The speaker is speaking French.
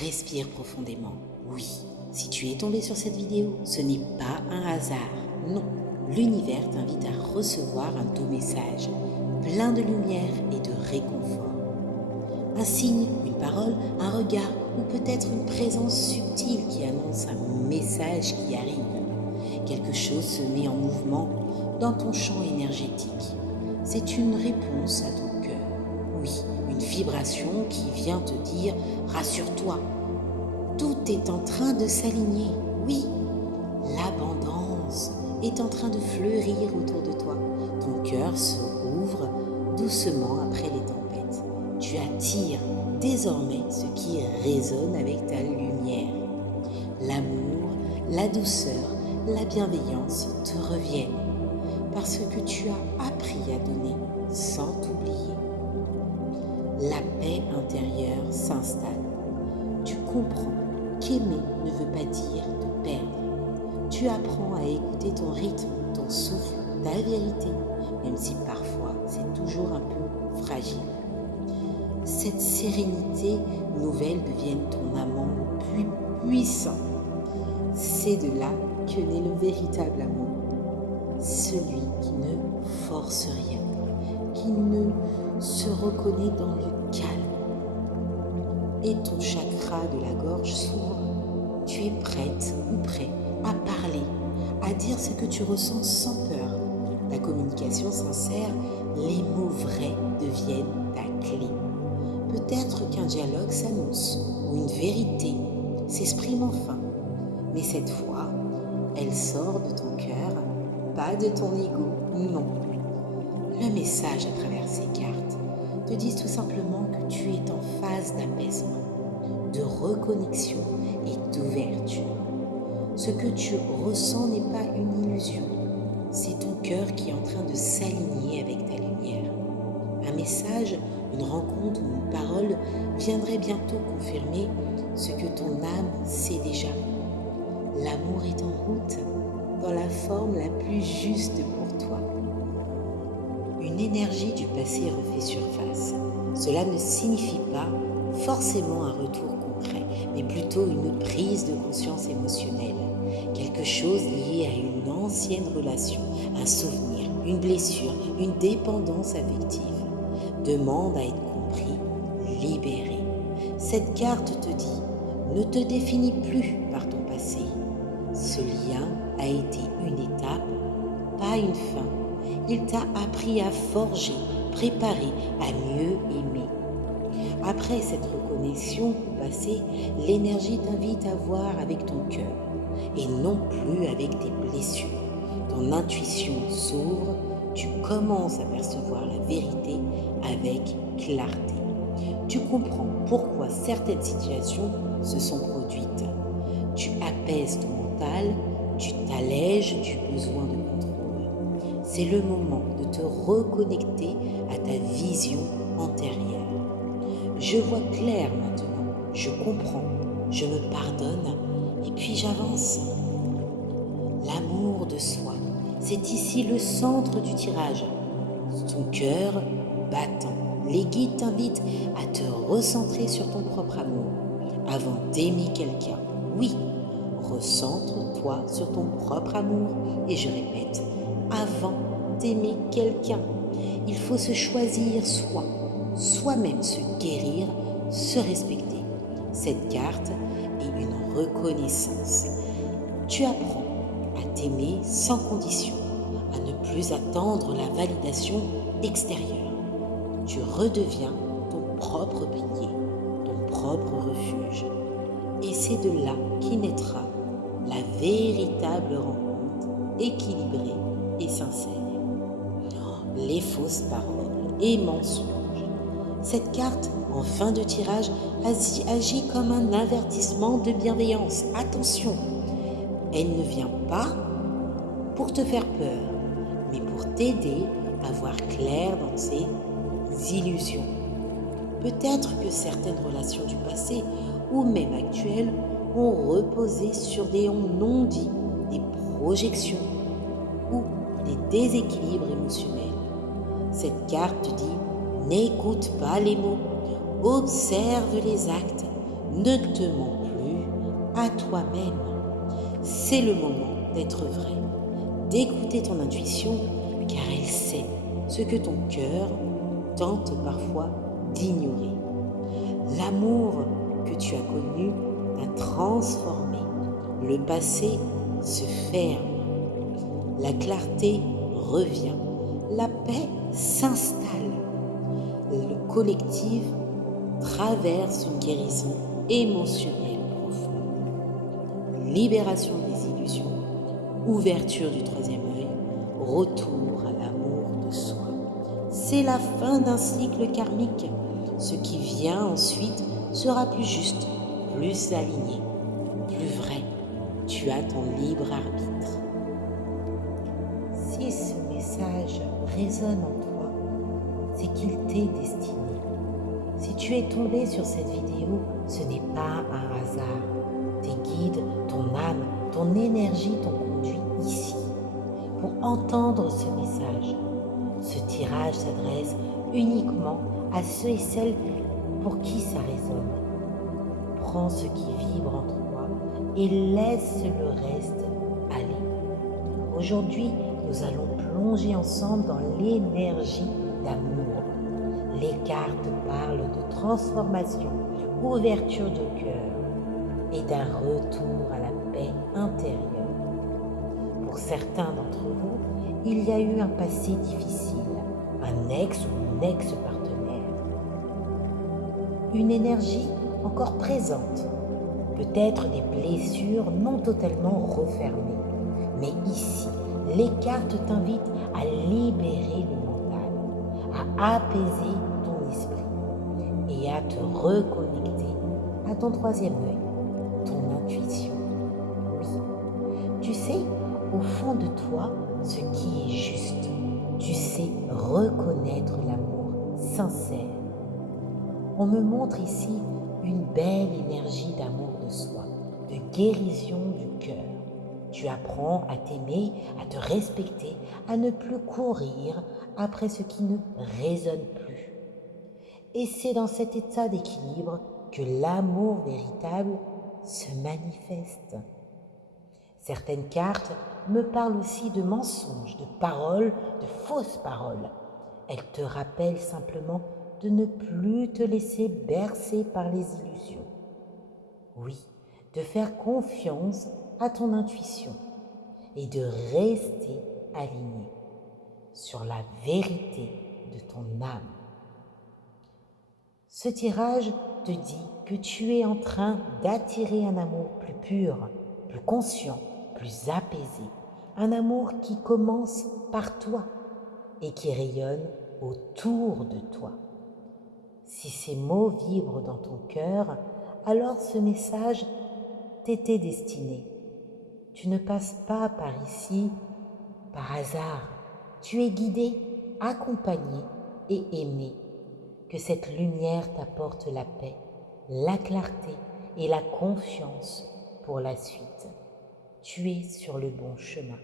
Respire profondément. Oui, si tu es tombé sur cette vidéo, ce n'est pas un hasard. Non, l'univers t'invite à recevoir un doux message, plein de lumière et de réconfort. Un signe, une parole, un regard ou peut-être une présence subtile qui annonce un message qui arrive. Quelque chose se met en mouvement dans ton champ énergétique. C'est une réponse à ton cœur. Oui, une vibration qui vient te dire « Rassure-toi, tout est en train de s'aligner. » Oui, l'abondance est en train de fleurir autour de toi. Ton cœur se rouvre doucement après les tempêtes. Tu attires désormais ce qui résonne avec ta lumière. L'amour, la douceur, la bienveillance te reviennent parce que tu as appris à donner sans t'oublier. La paix intérieure s'installe. Tu comprends qu'aimer ne veut pas dire te perdre. Tu apprends à écouter ton rythme, ton souffle, ta vérité, même si parfois c'est toujours un peu fragile. Cette sérénité nouvelle devient ton amant le plus puissant. C'est de là que naît le véritable amour. Celui qui ne force rien, qui ne se reconnaît dans le calme. Et ton chakra de la gorge s'ouvre. Tu es prête ou prêt à parler, à dire ce que tu ressens sans peur. La communication sincère, les mots vrais deviennent ta clé. Peut-être qu'un dialogue s'annonce ou une vérité s'exprime enfin. Mais cette fois, elle sort de ton cœur, pas de ton ego, non. Le message à travers ces cartes te dit tout simplement que tu es en phase d'apaisement, de reconnexion et d'ouverture. Ce que tu ressens n'est pas une illusion, c'est ton cœur qui est en train de s'aligner avec ta lumière. Un message, une rencontre ou une parole viendrait bientôt confirmer ce que ton âme sait déjà. L'amour est en route, dans la forme la plus juste pour toi. Une énergie du passé refait surface. Cela ne signifie pas forcément un retour concret, mais plutôt une prise de conscience émotionnelle. Quelque chose lié à une ancienne relation, un souvenir, une blessure, une dépendance affective. Demande à être compris, libéré. Cette carte te dit, ne te définis plus par ton passé. Ce lien a été une étape, pas une fin. Il t'a appris à forger, préparer, à mieux aimer. Après cette reconnexion au passé, l'énergie t'invite à voir avec ton cœur et non plus avec tes blessures. Ton intuition s'ouvre, tu commences à percevoir la vérité avec clarté. Tu comprends pourquoi certaines situations se sont produites. Tu apaises ton mental, tu t'allèges du besoin de contrôle. C'est le moment de te reconnecter à ta vision antérieure. Je vois clair maintenant, je comprends, je me pardonne et puis j'avance. L'amour de soi, c'est ici le centre du tirage. Ton cœur battant. Les guides t'invitent à te recentrer sur ton propre amour avant d'aimer quelqu'un. Oui, recentre-toi sur ton propre amour et je répète, avant d'aimer quelqu'un. Il faut se choisir soi-même se guérir, se respecter. Cette carte est une reconnaissance. Tu apprends à t'aimer sans condition, à ne plus attendre la validation extérieure. Tu redeviens ton propre pilier, ton propre refuge. Et c'est de là qui naîtra la véritable rencontre équilibrée et sincère. Les fausses paroles et mensonges. Cette carte, en fin de tirage, agit comme un avertissement de bienveillance. Attention, elle ne vient pas pour te faire peur, mais pour t'aider à voir clair dans ses illusions. Peut-être que certaines relations du passé ou même actuelles ont reposé sur des non-dits, des projections ou des déséquilibres émotionnels. Cette carte dit « N'écoute pas les mots, observe les actes, Ne te mens plus à toi-même. C'est le moment d'être vrai, d'écouter ton intuition car elle sait ce que ton cœur tente parfois d'ignorer. L'amour que tu as connu t'a transformé. Le passé se ferme. La clarté revient. La paix s'installe. Le collectif traverse une guérison émotionnelle profonde. Libération des illusions, ouverture du troisième œil, retour à l'amour de soi. C'est la fin d'un cycle karmique. Ce qui vient ensuite sera plus juste, plus aligné, plus vrai. Tu as ton libre arbitre. Si ce message résonne en toi, c'est qu'il t'est destiné. Si tu es tombé sur cette vidéo, ce n'est pas un hasard. Tes guides, ton âme, ton énergie t'ont conduit ici pour entendre ce message. Ce tirage s'adresse uniquement à ceux et celles pour qui ça résonne. Prends ce qui vibre en toi et laisse le reste aller. Aujourd'hui, nous allons plonger ensemble dans l'énergie d'amour. Les cartes parlent de transformation, ouverture de cœur et d'un retour à la paix intérieure. Pour certains d'entre vous, il y a eu un passé difficile, un ex ou une ex-partenaire. Une énergie encore présente, peut-être des blessures non totalement refermées. Mais ici, les cartes t'invitent à libérer le mental, à apaiser ton esprit et à te reconnecter à ton troisième œil, ton intuition. Oui, tu sais au fond de toi ce qui est juste. Tu sais reconnaître l'amour sincère. On me montre ici une belle énergie d'amour de soi, de guérison du cœur. Tu apprends à t'aimer, à te respecter, à ne plus courir après ce qui ne résonne plus. Et c'est dans cet état d'équilibre que l'amour véritable se manifeste. Certaines cartes me parlent aussi de mensonges, de paroles, de fausses paroles. Elles te rappellent simplement de ne plus te laisser bercer par les illusions. Oui, de faire confiance à ton intuition et de rester aligné sur la vérité de ton âme. Ce tirage te dit que tu es en train d'attirer un amour plus pur, plus conscient, plus apaisé. Un amour qui commence par toi et qui rayonne autour de toi. Si ces mots vibrent dans ton cœur, alors ce message t'était destiné. Tu ne passes pas par ici par hasard. Tu es guidé, accompagné et aimé. Que cette lumière t'apporte la paix, la clarté et la confiance pour la suite. Tu es sur le bon chemin.